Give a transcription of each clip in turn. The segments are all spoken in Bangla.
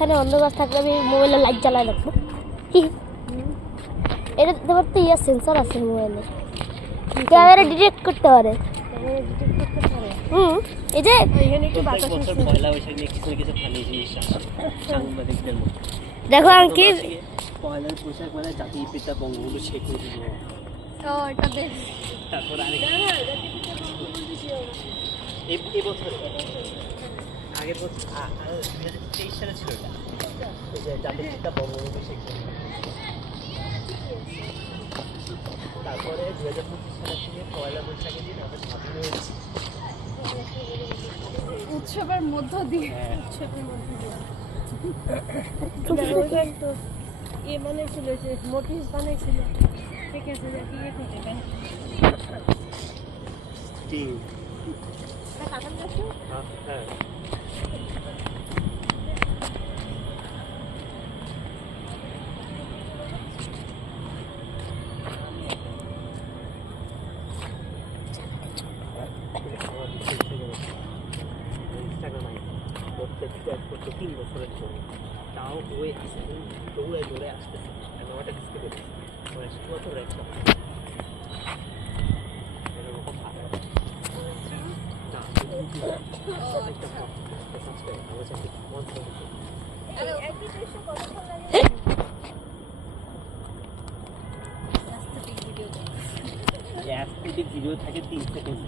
এখানে অন্য গাছ থাকলে আমি মোবাইলে লাইট জ্বালাই রাখবো। এটা তোমার তো সেন্সর আছে মোবাইলে, ক্যামেরা ডিটেক্ট করতে পারে। এই যে দেখো আঙ্কি পয়লার পোশাক মানে জাতির পিতা বঙ্গবন্ধু শেখ মুজিবুর তারপর এই বছর আগের বছর 2023 সালে ছিল এটা জাতির পিতা বঙ্গবন্ধু শেখ মুজিবুর। তারপরে 2025 সাল থেকে পয়লা বৈশাখের দিন আমরা স্বাধীন হয়েছি উৎসবের মধ্য দিয়ে। এ বানাইছিল যে মোটিভ বানাইছিল, ঠিক আছে যে কি করতে পারে জি কাটান যাচ্ছে। হ্যাঁ প্রত্যেক 3 বছরের জন্য তাও হয়ে আসে দৌড়ে দৌড়ে আসতেছে। আমি ওটা ডিসকে বলি শুধুমাত্র রেখা ভিডিও থাকে 3 সেকেন্ড।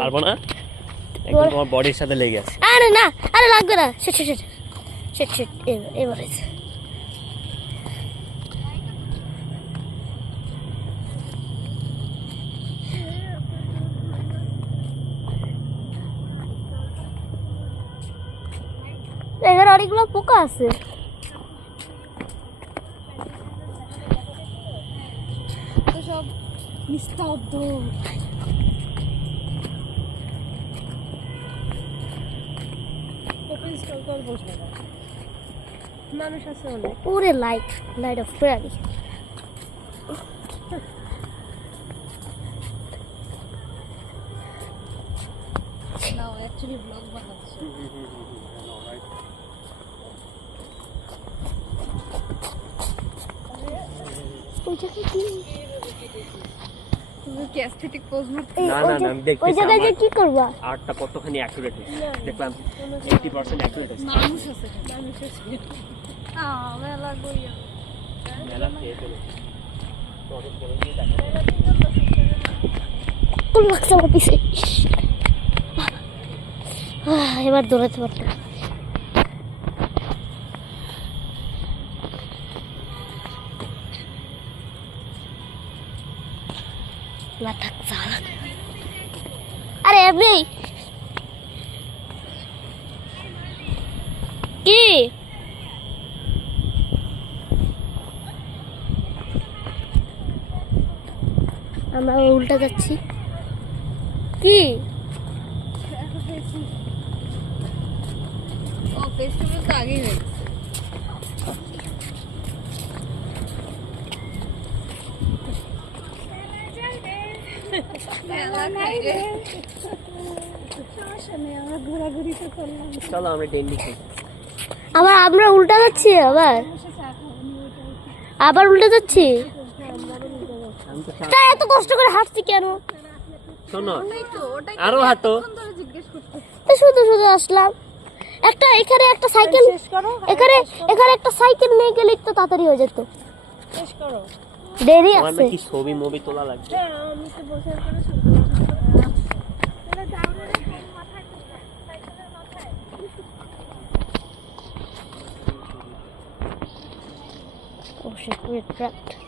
পারবো না, একদম তোমার বডির সাথে লেগে আছে। আরে না, আরে লাগবে না। এবার এখানে অনেকগুলো পোকা আছে। সব নিস্তব্ধ। মানুষ আছে অনেক। পুরে লাইট অফ ফেয়ারি। নাও অ্যাকচুয়ালি ব্লগ বানাচ্ছি। ওইটা কি তুমি কি অ্যাস্থেটিক পোজ করতে? না না আমি দেখছি ওই জায়গায় যে কি করবা? আর্টটা কতখানি অ্যাকুরেট দেখলাম 80% অ্যাকুরেট আছে। মানুষ আছে, মেলা গইয়া মেলা খেয়ে ফেলে তোরে বলে দিয়ে দেখা কোন লাগছে আমার পিছে। এবার দৌড়াতে পারতো। আরে এমনি কি আমরা উল্টা যাচ্ছি কি? ও ফেস্টিভ্যাল তো আগেই হয়েছে। ঘোরাঘুরি তো করলাম। চলো আমরা ডেন্ডি খাই। আমরা উল্টা যাচ্ছি, আবার উল্টা যাচ্ছি। তা এত কষ্ট করে হাঁটছি কেন? শোনো আরো হাঁটো। শুধু আসলাম। এখানে একটা সাইকেল, এখানে একটা সাইকেল নিয়ে গেলে তো তাড়াতাড়ি হয়ে যেত। দেরি আছে। কি ছবি মুভি তোলা লাগবে? Oh shit, we're trapped.